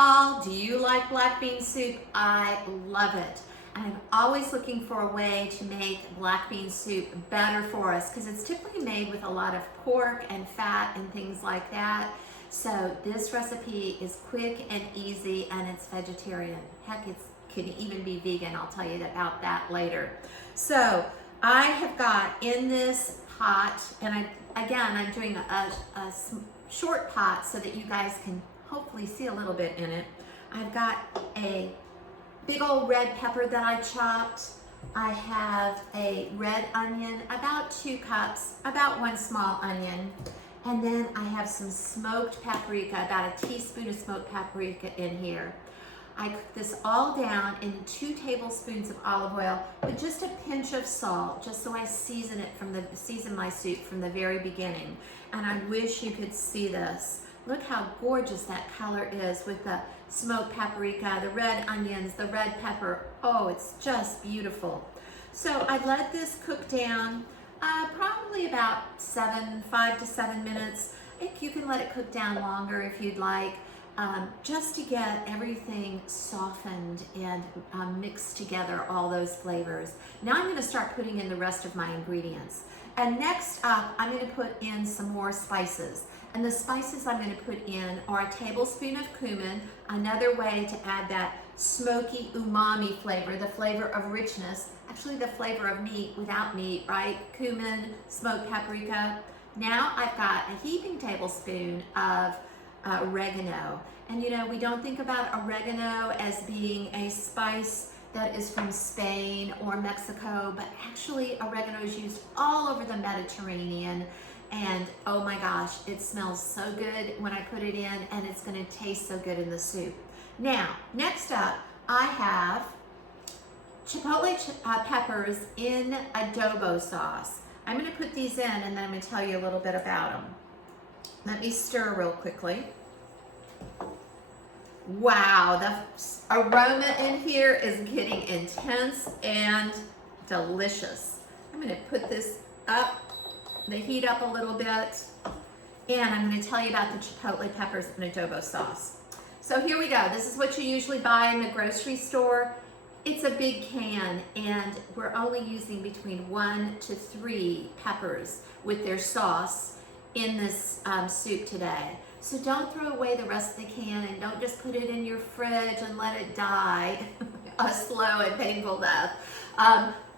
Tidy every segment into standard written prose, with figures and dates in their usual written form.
all, do you like black bean soup? I love it. And I'm always looking for a way to make black bean soup better for us because it's typically made with a lot of pork and fat and things like that. So this recipe is quick and easy and it's vegetarian. Heck, it can even be vegan. I'll tell you about that later. So I have got in this pot, and I'm doing a short pot so that you guys can hopefully see a little bit in it. I've got a big old red pepper that I chopped. I have a red onion, about 2 cups, about 1 small onion. And then I have some smoked paprika, about a teaspoon of smoked paprika in here. I cook this all down in 2 tablespoons of olive oil with just a pinch of salt, just so I season my soup from the very beginning. And I wish you could see this. Look how gorgeous that color is with the smoked paprika, the red onions, the red pepper. Oh, it's just beautiful. So I let this cook down probably about 5 to 7 minutes. You can let it cook down longer if you'd like, just to get everything softened and mixed together, all those flavors. Now I'm gonna start putting in the rest of my ingredients. And next up, I'm gonna put in some more spices. And the spices I'm going to put in are a tablespoon of cumin, another way to add that smoky umami flavor, the flavor of richness, actually the flavor of meat without meat, right? Cumin, smoked paprika. Now I've got a heaping tablespoon of oregano. And you know, we don't think about oregano as being a spice that is from Spain or Mexico, but actually oregano is used all over the Mediterranean. And oh my gosh, it smells so good when I put it in, and it's gonna taste so good in the soup. Now, next up, I have chipotle peppers in adobo sauce. I'm gonna put these in and then I'm gonna tell you a little bit about them. Let me stir real quickly. Wow, the aroma in here is getting intense and delicious. I'm gonna put this up, the heat up a little bit, and I'm going to tell you about the chipotle peppers and adobo sauce. So here we go. This is what you usually buy in the grocery store. It's a big can, and we're only using between 1 to 3 peppers with their sauce in this soup today. So don't throw away the rest of the can, and don't just put it in your fridge and let it die a slow and painful death.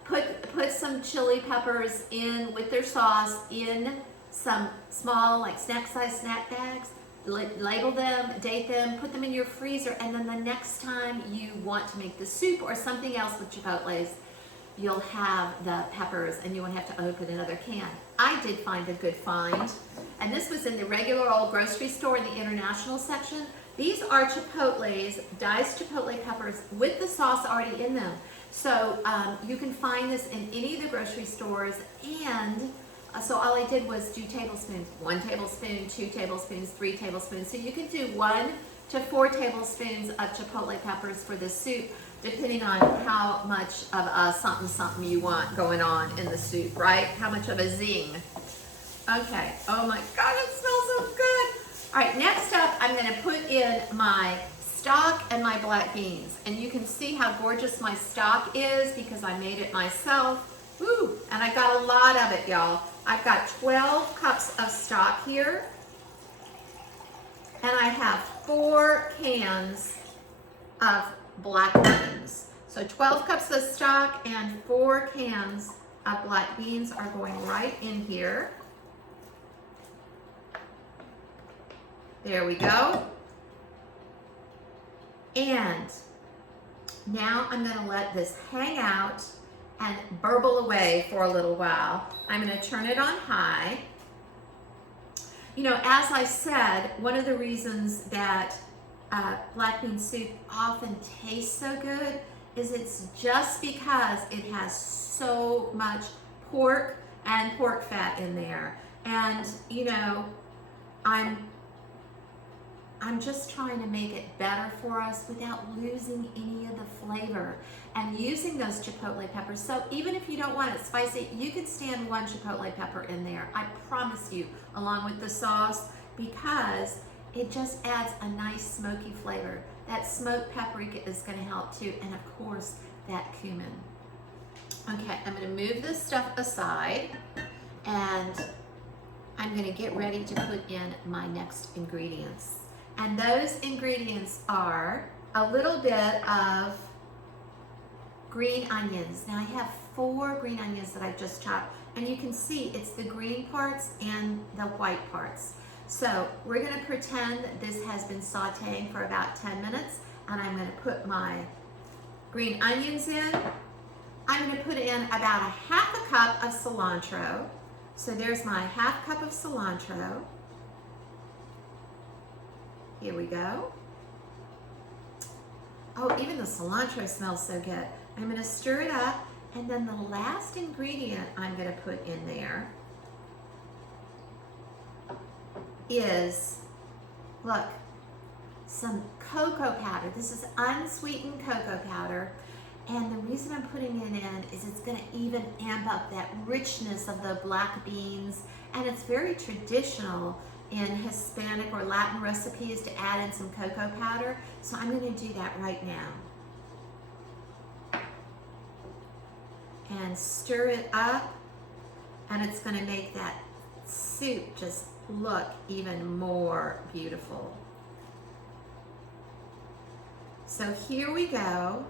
Put some chili peppers in with their sauce in some small, like snack-size snack bags. Label them, date them, put them in your freezer, and then the next time you want to make the soup or something else with chipotles, you'll have the peppers and you won't have to open another can. I did find a good find, and this was in the regular old grocery store in the international section. These are chipotles, diced chipotle peppers with the sauce already in them. So you can find this in any of the grocery stores, and so all I did was do tablespoons, 1 tablespoon, 2 tablespoons, 3 tablespoons. So you can do 1 to 4 tablespoons of chipotle peppers for this soup, depending on how much of a something you want going on in the soup, right? How much of a zing. Okay, oh my God, it smells so good. All right, next up, I'm gonna put in my stock and my black beans. And you can see how gorgeous my stock is because I made it myself. Woo, and I got a lot of it, y'all. I've got 12 cups of stock here. And I have 4 cans of black beans. So 12 cups of stock and 4 cans of black beans are going right in here. There we go. And now I'm going to let this hang out and burble away for a little while. I'm going to turn it on high. You know, as I said, one of the reasons that black bean soup often tastes so good is it's just because it has so much pork and pork fat in there. And, you know, I'm just trying to make it better for us without losing any of the flavor and using those chipotle peppers. So even if you don't want it spicy, you could stand 1 chipotle pepper in there. I promise you, along with the sauce, because it just adds a nice smoky flavor. That smoked paprika is gonna help too, and of course, that cumin. Okay, I'm gonna move this stuff aside, and I'm gonna get ready to put in my next ingredients. And those ingredients are a little bit of green onions. Now I have 4 green onions that I've just chopped, and you can see it's the green parts and the white parts. So we're gonna pretend that this has been sauteing for about 10 minutes, and I'm gonna put my green onions in. I'm gonna put in about a 1/2 cup of cilantro. So there's my 1/2 cup of cilantro. Here we go. Oh, even the cilantro smells so good. I'm gonna stir it up, and then the last ingredient I'm gonna put in there is, look, some cocoa powder. This is unsweetened cocoa powder. And the reason I'm putting it in is it's gonna even amp up that richness of the black beans. And it's very traditional in Hispanic or Latin recipes to add in some cocoa powder. So I'm gonna do that right now. And stir it up, and it's gonna make that soup just look even more beautiful. So here we go.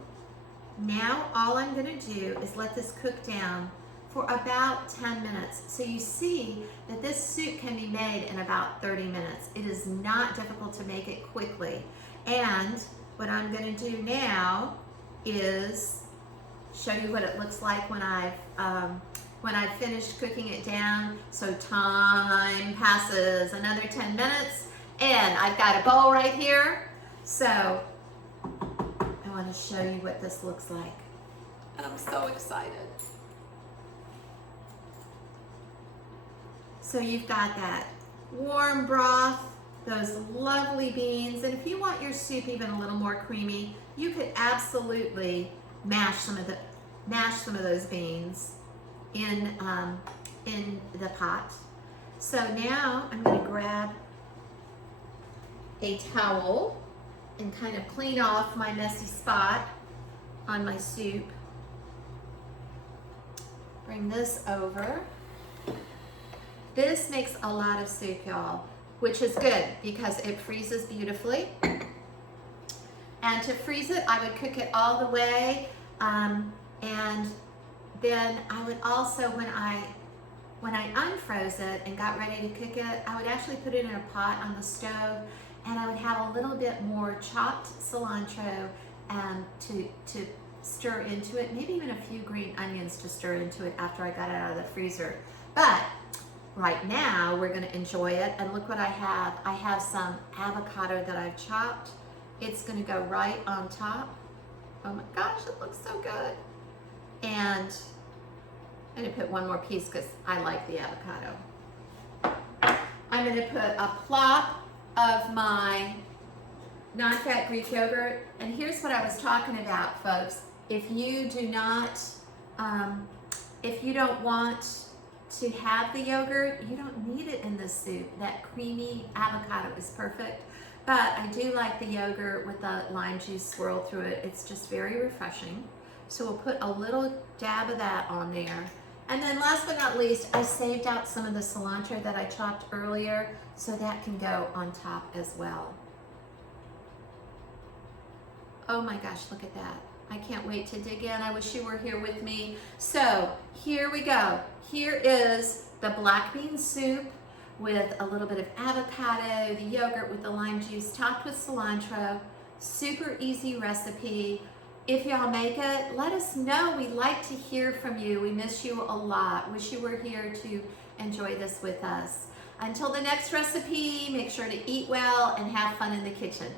Now all I'm gonna do is let this cook down for about 10 minutes. So you see that this soup can be made in about 30 minutes. It is not difficult to make it quickly. And what I'm gonna do now is show you what it looks like when I've finished cooking it down. So time passes another 10 minutes, and I've got a bowl right here. So I want to show you what this looks like. And I'm so excited. So you've got that warm broth, those lovely beans, and if you want your soup even a little more creamy, you could absolutely mash some of those beans in the pot. So now I'm going to grab a towel and kind of clean off my messy spot on my soup. Bring this over. This makes a lot of soup, y'all, which is good because it freezes beautifully. And to freeze it, I would cook it all the way. And then I would also, when I unfroze it and got ready to cook it, I would actually put it in a pot on the stove, and I would have a little bit more chopped cilantro to stir into it, maybe even a few green onions to stir into it after I got it out of the freezer. But right now we're gonna enjoy it, and look what I have. I have some avocado that I've chopped. It's gonna go right on top. Oh my gosh, it looks so good. And I'm gonna put one more piece because I like the avocado. I'm gonna put a plop of my non-fat Greek yogurt. And here's what I was talking about, folks. If you do not, if you don't want to have the yogurt, you don't need it in this soup. That creamy avocado is perfect. But I do like the yogurt with the lime juice swirled through it. It's just very refreshing. So we'll put a little dab of that on there. And then last but not least, I saved out some of the cilantro that I chopped earlier, so that can go on top as well. Oh my gosh, look at that. I can't wait to dig in. I wish you were here with me. So here we go. Here is the black bean soup with a little bit of avocado, the yogurt with the lime juice topped with cilantro. Super easy recipe. If y'all make it, let us know. We like to hear from you. We miss you a lot. Wish you were here to enjoy this with us. Until the next recipe, make sure to eat well and have fun in the kitchen.